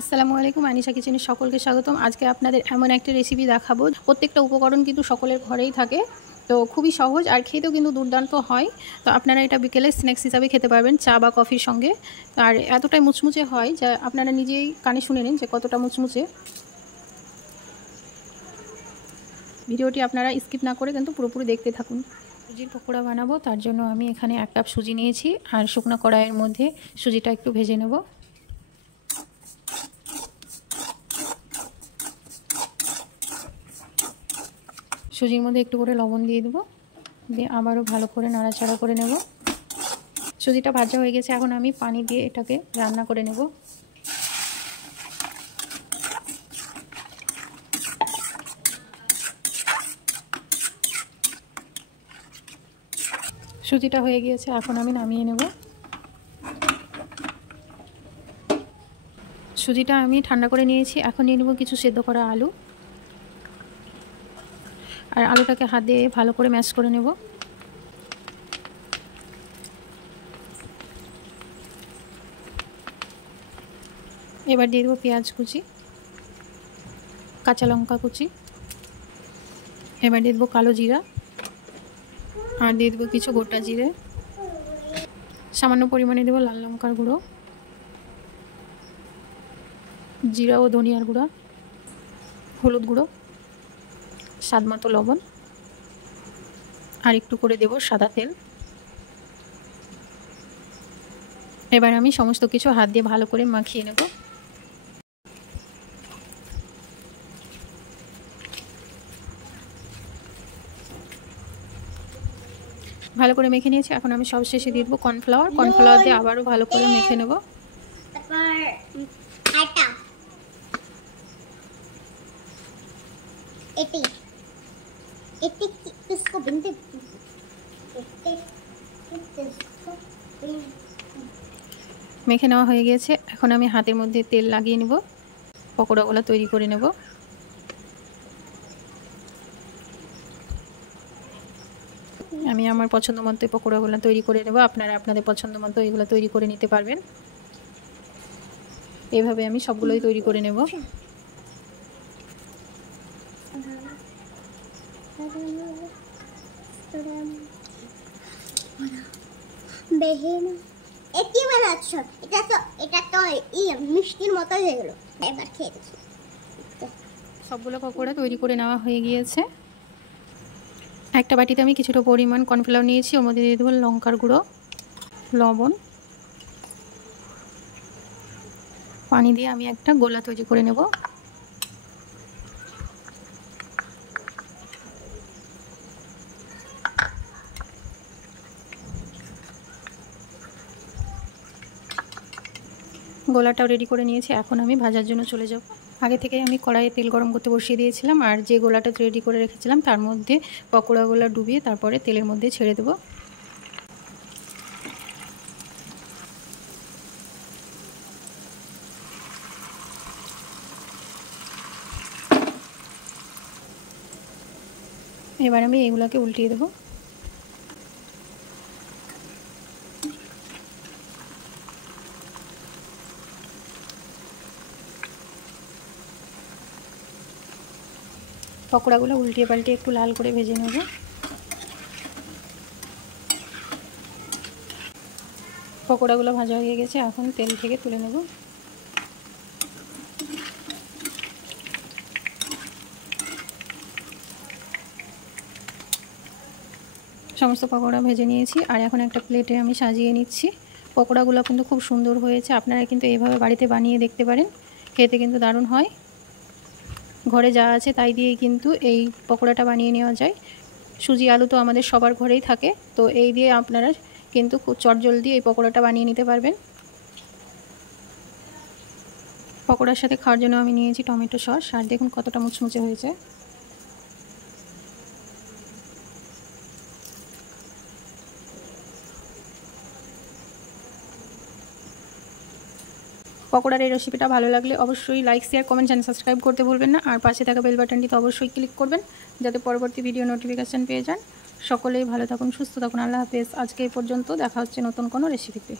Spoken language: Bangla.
আসসালামু আলাইকুম, আনিশা কিচেনে সকলকে স্বাগতম। আজকে আপনাদের এমন একটা রেসিপি দেখাবো, প্রত্যেকটা উপকরণ কিন্তু সকলের ঘরেই থাকে, তো খুবই সহজ আর খেতেও কিন্তু দুর্দান্ত হয়। তো আপনারা এটা বিকেলে স্ন্যাক্স হিসাবে খেতে পারবেন চা বা কফির সঙ্গে। আর এতটাই মুচমুচে হয় যা আপনারা নিজেই কানে শুনে নিন যে কতটা মুচমুচে। ভিডিওটি আপনারা স্কিপ না করে কিন্তু পুরোপুরি দেখতে থাকুন। সুজির পকোড়া বানাবো, তার জন্য আমি এখানে 1 কাপ সুজি নিয়েছি আর শুকনো কড়াইয়ের মধ্যে সুজিটা একটু ভেজে নেব। সুজির মধ্যে একটু করে লবণ দিয়ে দেবো, দিয়ে আবারও ভালো করে নাড়াচাড়া করে নেব। সুজিটা ভাজা হয়ে গেছে, এখন আমি পানি দিয়ে এটাকে রান্না করে নেব। সুজিটা হয়ে গিয়েছে, এখন আমি নামিয়ে নেব। সুজিটা আমি ঠান্ডা করে নিয়েছি, এখন নিয়ে নেব কিছু সেদ্ধ করা আলু। আর আলুটাকে হাত দিয়ে ভালো করে ম্যাশ করে নেব। এবার দিয়ে দেবো পেঁয়াজ কুচি, কাঁচা লঙ্কা কুচি, এবার দিয়ে দেবো কালো জিরা, আর দিয়ে দেবো কিছু গোটা জিরে, সামান্য পরিমাণে দেবো লাল লঙ্কার গুঁড়ো, জিরা ও ধনিয়ার গুঁড়া, হলুদ গুঁড়ো, স্বাদ মতো লবণ, আর একটু করে দেব সাদা তেল। এবার আমি সমস্ত কিছু হাত দিয়ে ভালো করে মাখিয়ে নেব। ভালো করে মেখে নিয়েছি, এখন আমি সব শেষে দিয়ে দেবো কর্নফ্লাওয়ার দিয়ে আবারও ভালো করে মেখে নেব। মেখে নেওয়া হয়ে গেছে, এখন আমি হাতের মধ্যে তেল লাগিয়ে নেব, পকোড়াগুলো তৈরি করে নেব। আমি আমার পছন্দ মতো পকোড়াগুলো তৈরি করে নেব, আপনারা আপনাদের পছন্দ মতো এগুলো তৈরি করে নিতে পারবেন। এইভাবে আমি সবগুলোই তৈরি করে নেব। মিষ্টির মতো হয়ে গেল, এবার খেয়ে দেখি। সবগুলো পকোড়া তৈরি করে নেওয়া হয়ে গিয়েছে। একটা বাটিতে আমি কিছুটা পরিমাণ কর্নফ্লাওয়ার নিয়েছি, ওর মধ্যে দিয়ে দেবো লঙ্কার গুঁড়ো, লবণ, পানি দিয়ে আমি একটা গোলা তৈরি করে নেব। গোলাটাও রেডি করে নিয়েছি, এখন আমি ভাজার জন্য চলে যাব। আগে থেকে আমি কড়াইয়ে তেল গরম করতে বসিয়ে দিয়েছিলাম, আর যে গোলাটা রেডি করে রেখেছিলাম তার মধ্যে পকোড়াগুলো ডুবিয়ে তারপরে তেলের মধ্যে ছেড়ে দেব। এবার আমি এগুলোকে উল্টিয়ে দেবো। পকোড়াগুলো উল্টিয়ে পাল্টে একটু লাল করে ভেজে নেব। পকোড়াগুলো ভাজা হয়ে গেছে, এখন তেল থেকে তুলে নেব। সমস্ত পকোড়া ভেজে নিয়েছি, আর এখন একটা প্লেটে আমি সাজিয়ে নিচ্ছি। পকোড়াগুলো কিন্তু খুব সুন্দর হয়েছে, আপনারা কিন্তু এইভাবে বাড়িতে বানিয়ে দেখতে পারেন, খেতে কিন্তু দারুণ হয়। ঘরে যা আছে তাই দিয়েই কিন্তু এই পকোড়াটা বানিয়ে নেওয়া যায়। সুজি আলু তো আমাদের সবার ঘরেই থাকে, তো এই দিয়ে আপনারা কিন্তু খুব চটজলদি এই পকোড়াটা বানিয়ে নিতে পারবেন। পকোড়ার সাথে খাওয়ার জন্য আমি নিয়েছি টমেটো সস, আর দেখুন কতটা মুচমুচে হয়েছে। পকোড়ার এই রেসিপিটা ভালো লাগলে অবশ্যই like, share, comment, channel subscribe করতে ভুলবেন না। আর পাশে থাকা বেল বাটনটিতে অবশ্যই ক্লিক করবেন, যাতে পরবর্তী ভিডিও নোটিফিকেশান পেয়ে যান। সকলেই ভালো থাকুন, সুস্থ থাকুন। আল্লাহ হাফেজ। আজকে এই পর্যন্ত, দেখা হচ্ছে নতুন কোনো রেসিপিতে।